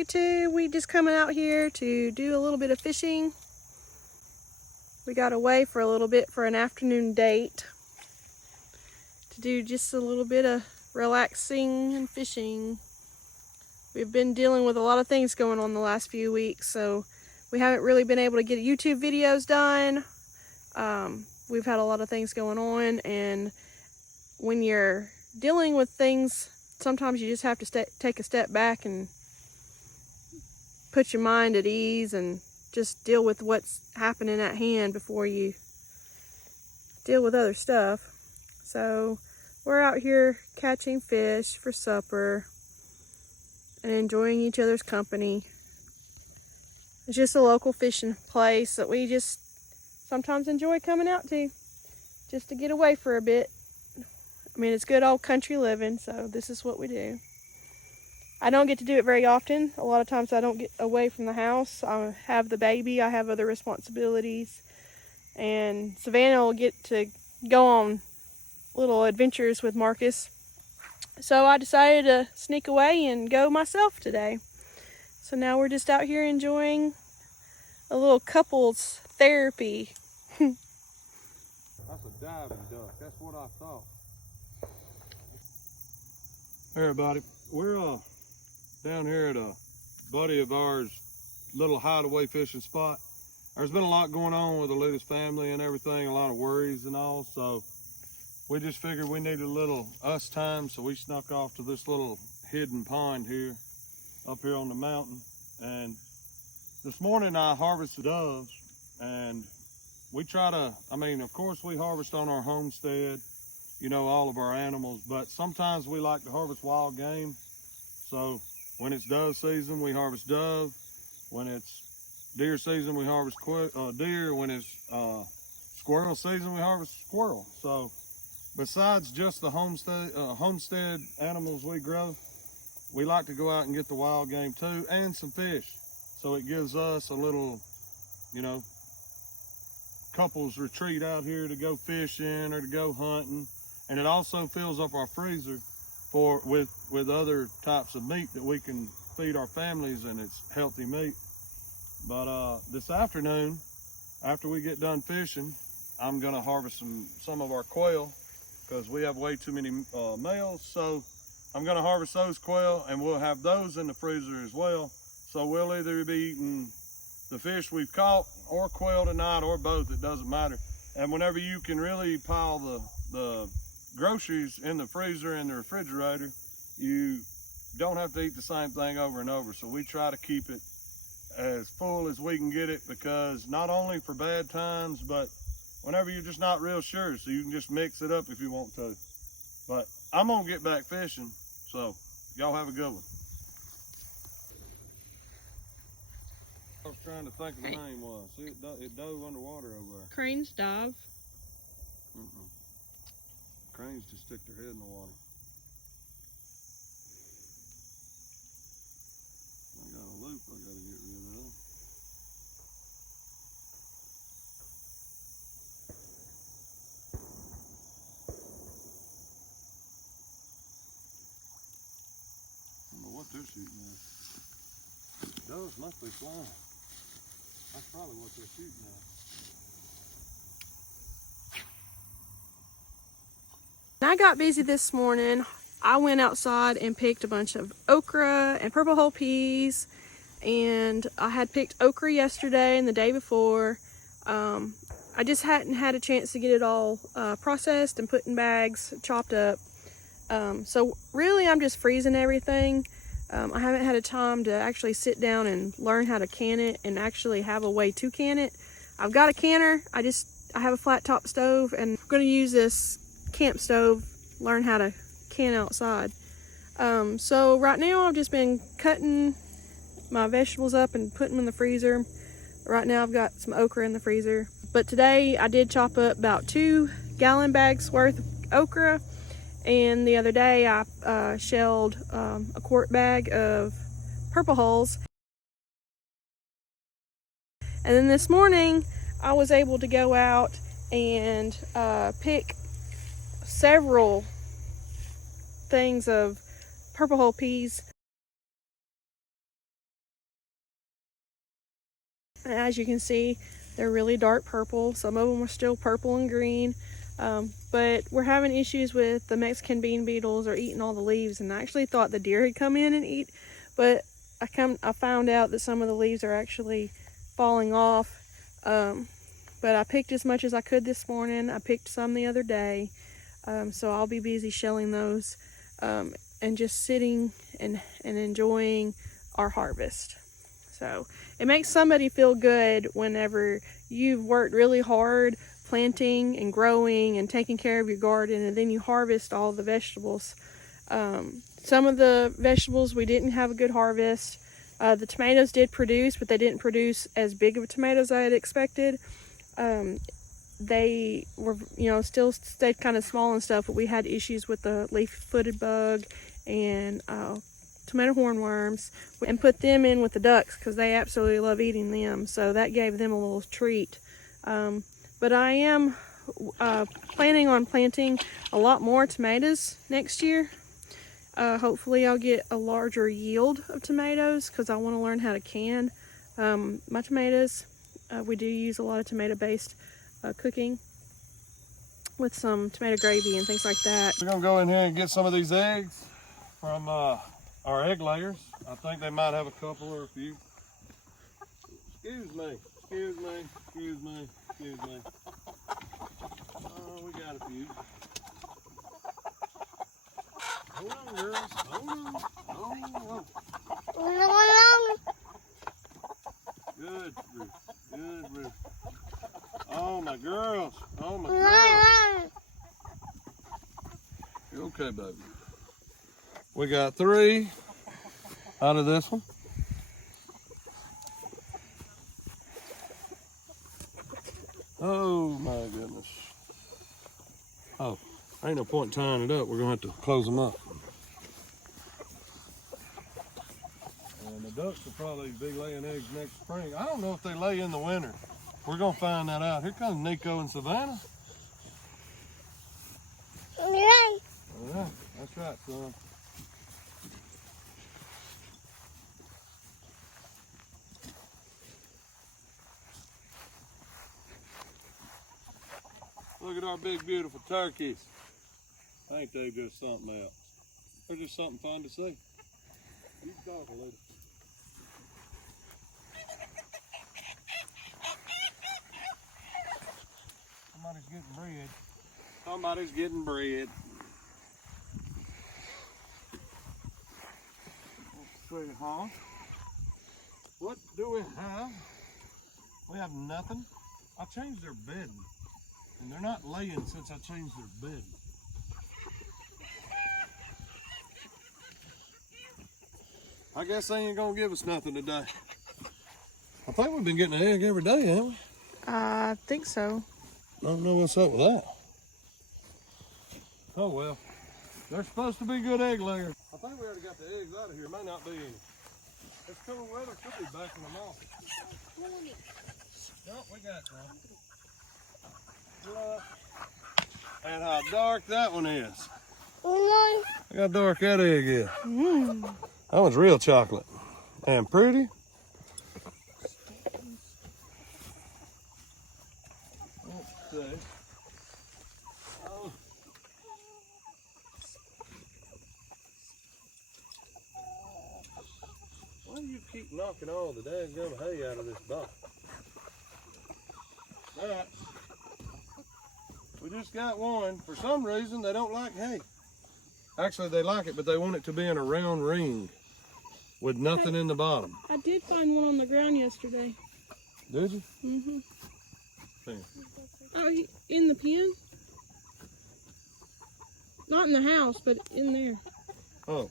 YouTube. We just coming out here to do a little bit of fishing. We got away for a little bit for an afternoon date to do just a little bit of relaxing and fishing. We've been dealing with a lot of things going on the last few weeks, so we haven't really been able to get YouTube videos done. We've had a lot of things going on, and when you're dealing with things, sometimes you just have to take a step back and put your mind at ease and just deal with what's happening at hand before you deal with other stuff. So we're out here catching fish for supper and enjoying each other's company. It's just a local fishing place that we just sometimes enjoy coming out to, just to get away for a bit. I mean, it's good old country living, so this is what we do. I don't get to do it very often. A lot of times I don't get away from the house. I have the baby, I have other responsibilities, and Savannah will get to go on little adventures with Marcus. So I decided to sneak away and go myself today. So now we're just out here enjoying a little couples therapy. That's a diving duck. That's what I thought. Hey everybody, we're down here at a buddy of ours' little hideaway fishing spot. There's been a lot going on with the Lucas family and everything, a lot of worries and all, so we just figured we needed a little us time, so we snuck off to this little hidden pond here, up here on the mountain. And this morning I harvested doves, and we try to, I mean, of course we harvest on our homestead, you know, all of our animals, but sometimes we like to harvest wild game. So when it's dove season, we harvest dove. When it's deer season, we harvest deer. When it's squirrel season, we harvest squirrel. So besides just the homestead animals we grow, we like to go out and get the wild game too, and some fish. So it gives us a little, you know, couples retreat out here to go fishing or to go hunting. And it also fills up our freezer with other types of meat that we can feed our families, and it's healthy meat. But this afternoon, after we get done fishing, I'm gonna harvest some of our quail, because we have way too many males. So I'm gonna harvest those quail, and we'll have those in the freezer as well. So we'll either be eating the fish we've caught or quail tonight, or both, it doesn't matter. And whenever you can really pile the groceries in the freezer and the refrigerator, you don't have to eat the same thing over and over. So we try to keep it as full as we can get it, because not only for bad times, but whenever you're just not real sure, so you can just mix it up if you want to. But I'm gonna get back fishing, so y'all have a good one. I was trying to think of the name was. See, it dove underwater over there. Cranes dive. Cranes just stick their head in the water. I got a loop I gotta get rid of. I don't know what they're shooting at. Doves must be flying. That's probably what they're shooting at. I got busy this morning. I went outside and picked a bunch of okra and purple whole peas, and I had picked okra yesterday and the day before. I just hadn't had a chance to get it all processed and put in bags, chopped up. So really I'm just freezing everything. I haven't had a time to actually sit down and learn how to can it and actually have a way to can it. I've got a canner. I have a flat top stove, and I'm going to use this camp stove, learn how to can outside. So right now I've just been cutting my vegetables up and putting them in the freezer. Right now I've got some okra in the freezer, but today I did chop up about 2 gallon bags worth of okra, and the other day I shelled a quart bag of purple hulls. And then this morning I was able to go out and pick several things of purple hull peas And as you can see, they're really dark purple. Some of them are still purple and green. But we're having issues with the Mexican bean beetles are eating all the leaves, and I actually thought the deer had come in and eat, but I found out that some of the leaves are actually falling off. But I picked as much as I could this morning. I picked some the other day, so I'll be busy shelling those and just sitting and enjoying our harvest. So it makes somebody feel good whenever you've worked really hard planting and growing and taking care of your garden, and then you harvest all the vegetables. Some of the vegetables we didn't have a good harvest. The tomatoes did produce, but they didn't produce as big of tomatoes as I had expected. They were, still stayed kind of small and stuff, but we had issues with the leaf-footed bug and tomato hornworms, and put them in with the ducks because they absolutely love eating them. So that gave them a little treat. But I am planning on planting a lot more tomatoes next year. Hopefully I'll get a larger yield of tomatoes because I want to learn how to can my tomatoes. We do use a lot of tomato-based cooking with some tomato gravy and things like that. We're gonna go in here and get some of these eggs from our egg layers. I think they might have a couple or a few. Excuse me, excuse me, excuse me, excuse me. Oh, we got a few. Hold on, girls. Hold on. Oh, oh. Good, Ruth. Good, Ruth. Oh, my girls. Oh, my girls. You okay, baby? We got 3 out of this one. Oh, my goodness. Oh, ain't no point in tying it up. We're going to have to close them up. And the ducks will probably be laying eggs next spring. I don't know if they lay in the winter. We're going to find that out. Here comes Nico and Savannah. Yeah, that's right, son. Look at our big, beautiful turkeys. I think they're just something else. They're just something fun to see. You talk a little. Somebody's getting bread. Somebody's getting bread. Let's see, huh? What do we have? We have nothing. I changed their bedding. And they're not laying since I changed their bed. I guess they ain't gonna give us nothing today. I think we've been getting an egg every day, haven't we? I think so. I don't know what's up with that. Oh well. They're supposed to be good egg layers. I think we already got the eggs out of here. May not be any. It's cool weather, could be backing them off. No, we got some. Look. And how dark that one is. Look how dark that egg is. That one's real chocolate. And pretty. Let's see. Oh. Why do you keep knocking all the daggum hay out of this box? Alright. We just got one. For some reason, they don't like hay. Actually, they like it, but they want it to be in a round ring with nothing in the bottom. I did find one on the ground yesterday. Did you? Mm-hmm. Yeah. Oh, in the pen? Not in the house, but in there. Oh.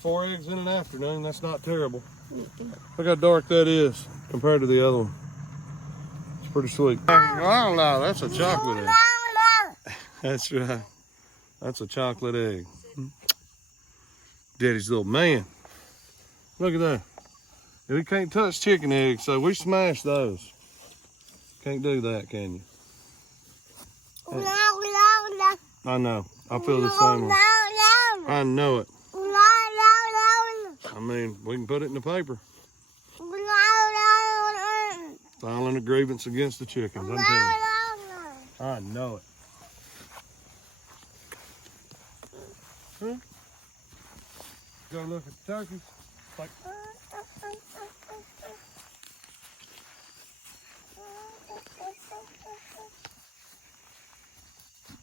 Four eggs in an afternoon, that's not terrible. Look how dark that is compared to the other one. It's pretty sweet. Oh no, that's a chocolate egg. That's right. That's a chocolate egg. Daddy's little man. Look at that. We can't touch chicken eggs, so we smash those. Can't do that, can you? I know. I feel the same way. I know it. I mean, we can put it in the paper. Filing a grievance against the chickens, I'm telling you. I know it. Huh? Go look at the turkeys. Like,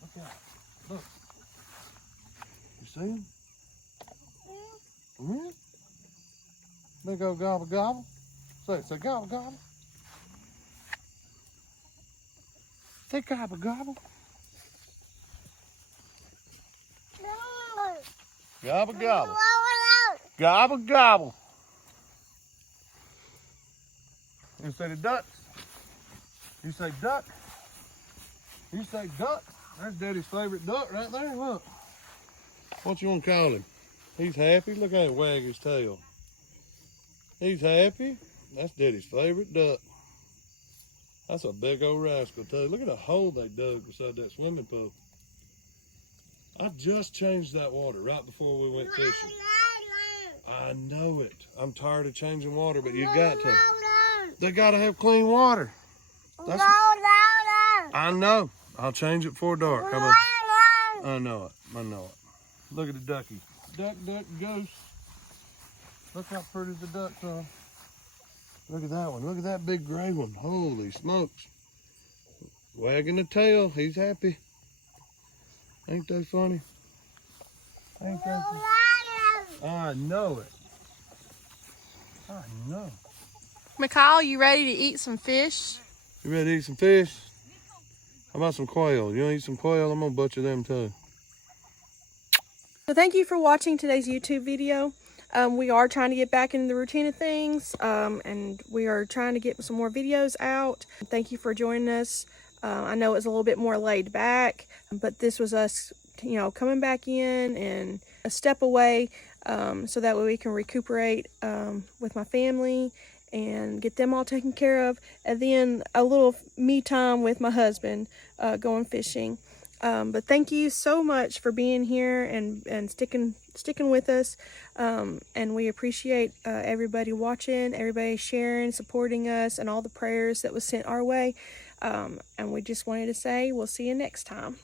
look out. Look. You see them? Mm-hmm. They go gobble gobble. Say gobble gobble. Say gobble gobble. Gobble gobble. Gobble gobble. You say the ducks. You say duck. You say duck. That's Daddy's favorite duck right there. Look. What you want to call him? He's happy. Look at him wag his tail. He's happy. That's Daddy's favorite duck. That's a big old rascal too. Look at the hole they dug beside that swimming pool. I just changed that water right before we went fishing. I know it. I'm tired of changing water, but you got to. They got to have clean water. That's, I know. I'll change it before dark. How about? I know it. I know it. Look at the duckies. Duck, duck, goose. Look how pretty the ducks are. Look at that one. Look at that big gray one. Holy smokes. Wagging the tail. He's happy. Ain't that funny? Ain't that funny? I know it. I know. MaKyle, you ready to eat some fish? You ready to eat some fish? How about some quail? You want to eat some quail? I'm going to butcher them too. So thank you for watching today's YouTube video. We are trying to get back into the routine of things, and we are trying to get some more videos out. Thank you for joining us. I know it's a little bit more laid back, but this was us, coming back in and a step away, so that way we can recuperate with my family and get them all taken care of, and then a little me time with my husband, going fishing. But thank you so much for being here and sticking with us, and we appreciate everybody watching, everybody sharing, supporting us, and all the prayers that was sent our way, and we just wanted to say we'll see you next time.